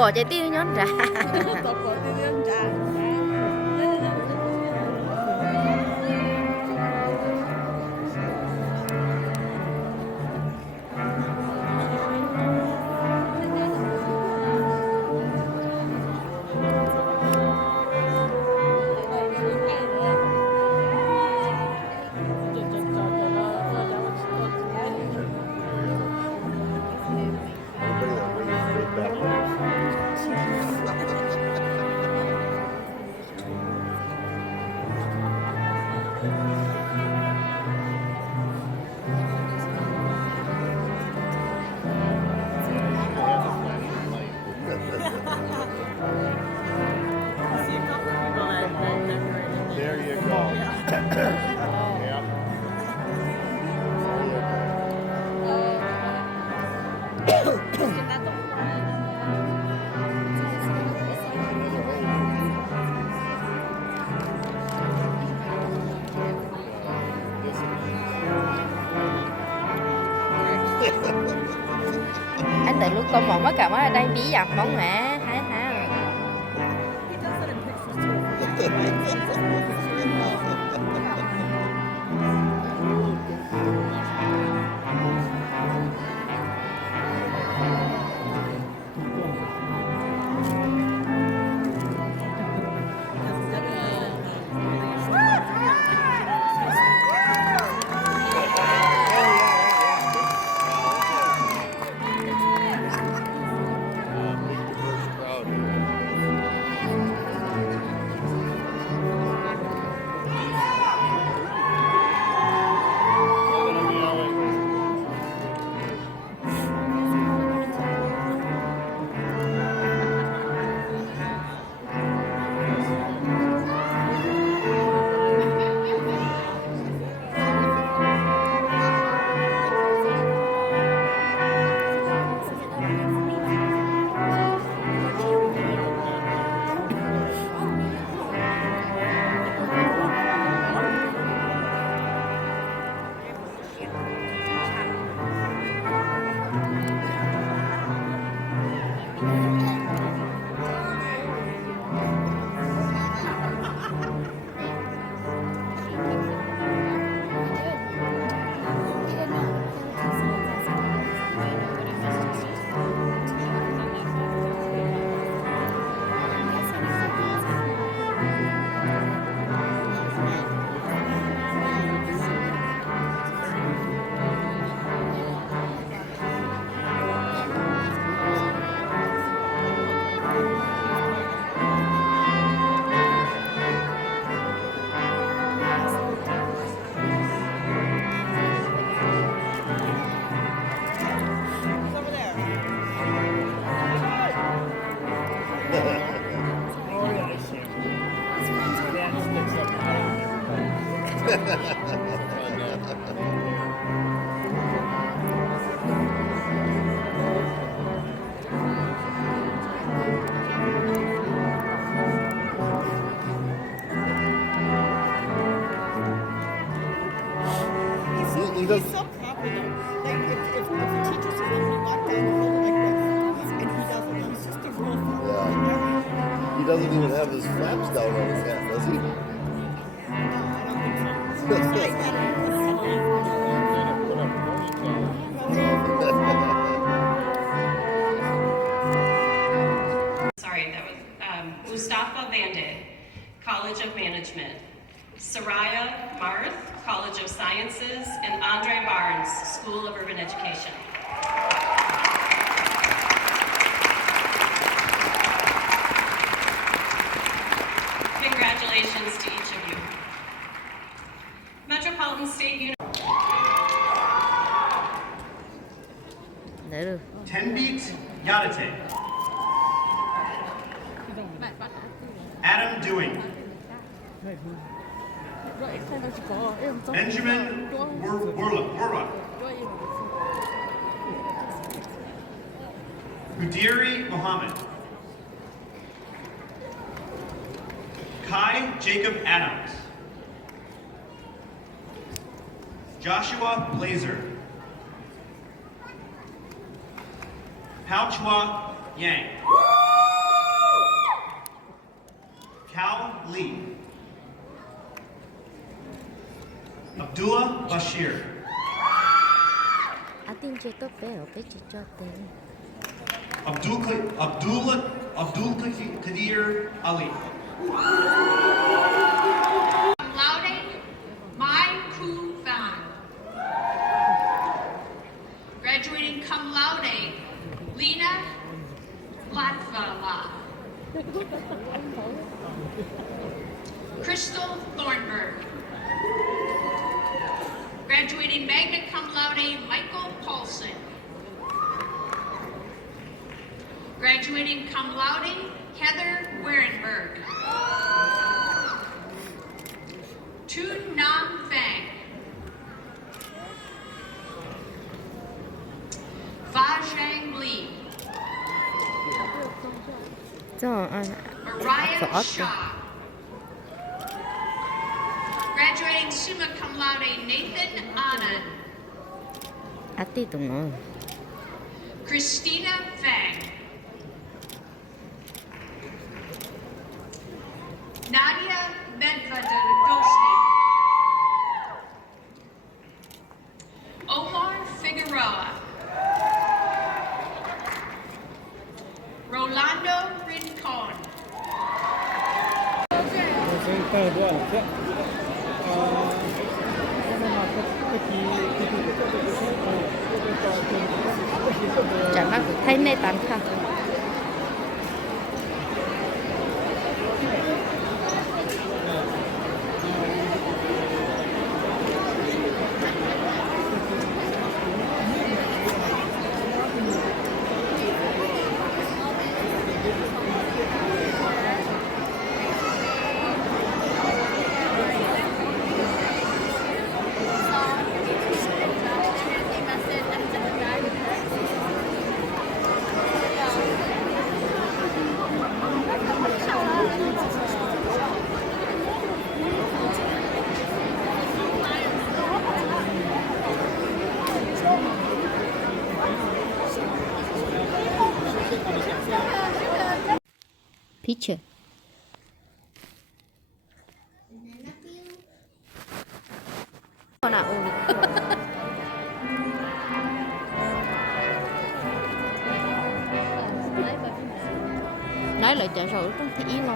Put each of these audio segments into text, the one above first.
bỏ trái tim nhón ra. tộc của tiên nhân trà. There you go. Yep. Anh từ lúc con một mất cảm ở đây bí dập bóng mẹ hả hả. Big diverse crowd here. Living in the LA. He does. He's so confident. Like if the teacher says he walk down the hall like this, and he doesn't, he's just a real Yeah. He doesn't even have his flaps down on his hat, does he? Sorry, that was Mustafa Vande, College of Management, Soraya Marth, College of Sciences, and Andre Barnes, School of Urban Education. Congratulations to each of you. Metropolitan State University. Nữ. Tenbeat Yadate. Adam Dewing. Benjamin Warlock. Udiri Mohammed. Kai Jacob Adams. Joshua Blazer. Hao Chua Yang. Lee. Abdullah Bashir. À tin chưa tốt bé ở cái chị cho tên. Abdul Qadir Ali. Cum laude, Mai Ku Van. Graduating cum laude, Lena Latvala. Crystal Thornburg. Graduating magna cum laude, Michael Paulson. Graduating cum laude, Heather Werenberg. Tu Nam Fang. Fa Zhang Li. Cho Mariah Phở. Shaw. Graduating summa cum laude, Nathan Anand. à tí tụng ngồi. Christina Fang. Nadia Medvedovsky. Omar Figueroa. Rolando Rincon. Chả má cũng thấy mê tán không. Picture. Con nào ôm nói lại trả rồi trong thị nó.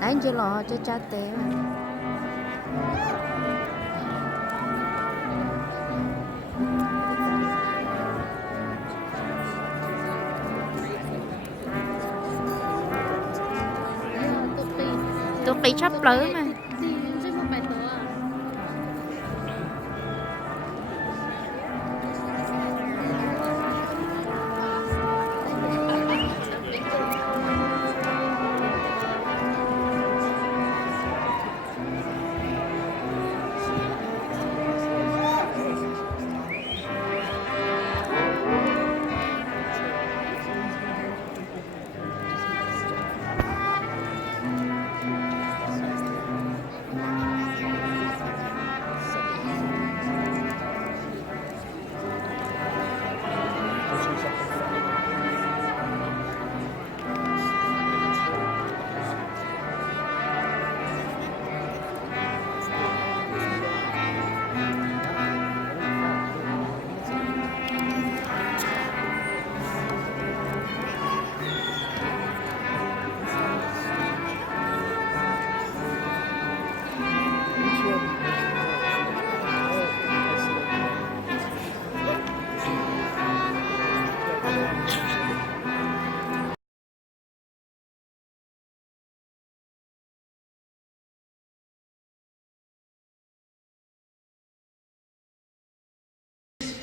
Anh chưa lo cho cha té. Tôi đi sắp lớn mà.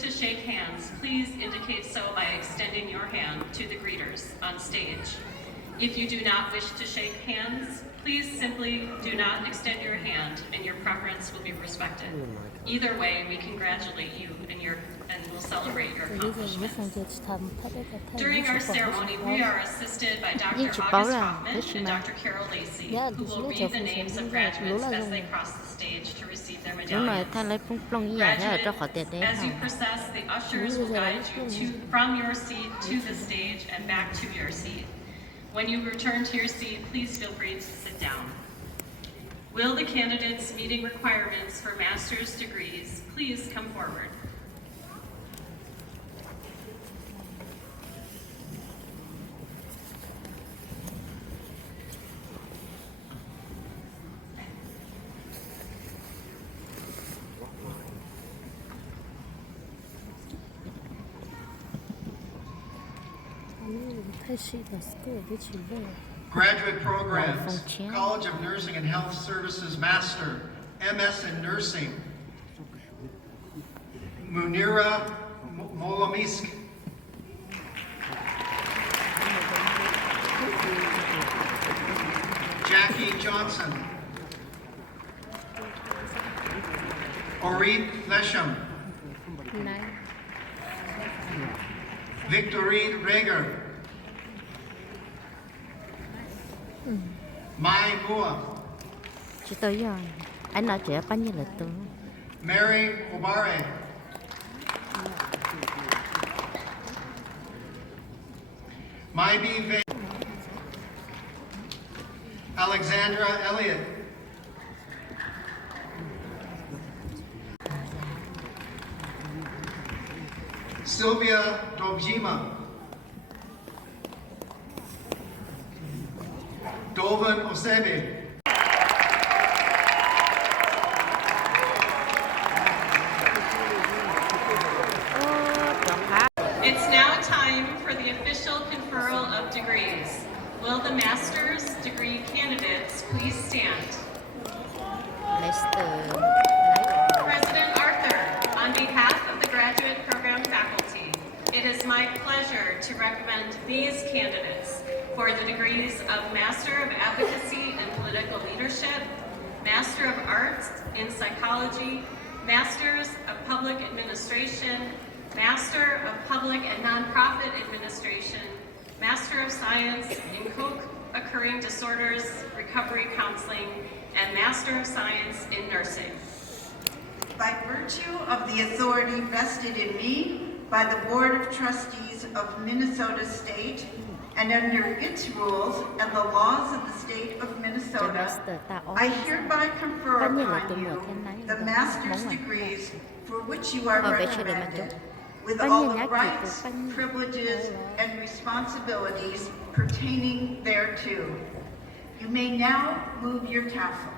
To shake hands, please indicate so by extending your hand to the greeters on stage. If you do not wish to shake hands, please simply do not extend your hand and your preference will be respected. Either way, we congratulate you and we'll celebrate your accomplishments. During our ceremony, we are assisted by Dr. August Hoffman and Dr. Carol Lacey, who will read the names of graduates as they cross the stage to receive their Đúng rồi, medallions. tha lấy plong gì à, cho khỏi tiền đấy As you không? process, the ushers will guide you from your seat to the stage and back to your seat. When you return to your seat, please feel free to sit down. Will the candidates meeting requirements for master's degrees please come forward? Graduate programs, College of Nursing and Health Services Master, MS in Nursing, Munira Molamisk. Jackie Johnson. Orit Lesham. Victorine Reger. Mai Mua. Chị tới rồi. Anh nói chuyện bao nhiêu là tôi. Mary Obare. Mai B. Van. Alexandra Elliott. Sylvia Dobjima. Dovan Osebe. It's now time for the official conferral of degrees. Will the master's degree candidates please stand? Master. President Arthur, on behalf of the graduate program faculty, it is my pleasure to recommend these candidates for the degrees of Master of Advocacy and Political Leadership, Master of Arts in Psychology, Masters of Public Administration, Master of Public and Nonprofit Administration, Master of Science in Co-Occurring Disorders, Recovery Counseling, and Master of Science in Nursing. By virtue of the authority vested in me by the Board of Trustees of Minnesota State and under its rules and the laws of the state of Minnesota, I hereby confer upon you the master's degrees for which you are recommended, with all the rights, privileges, and responsibilities pertaining thereto. You may now move your tassels.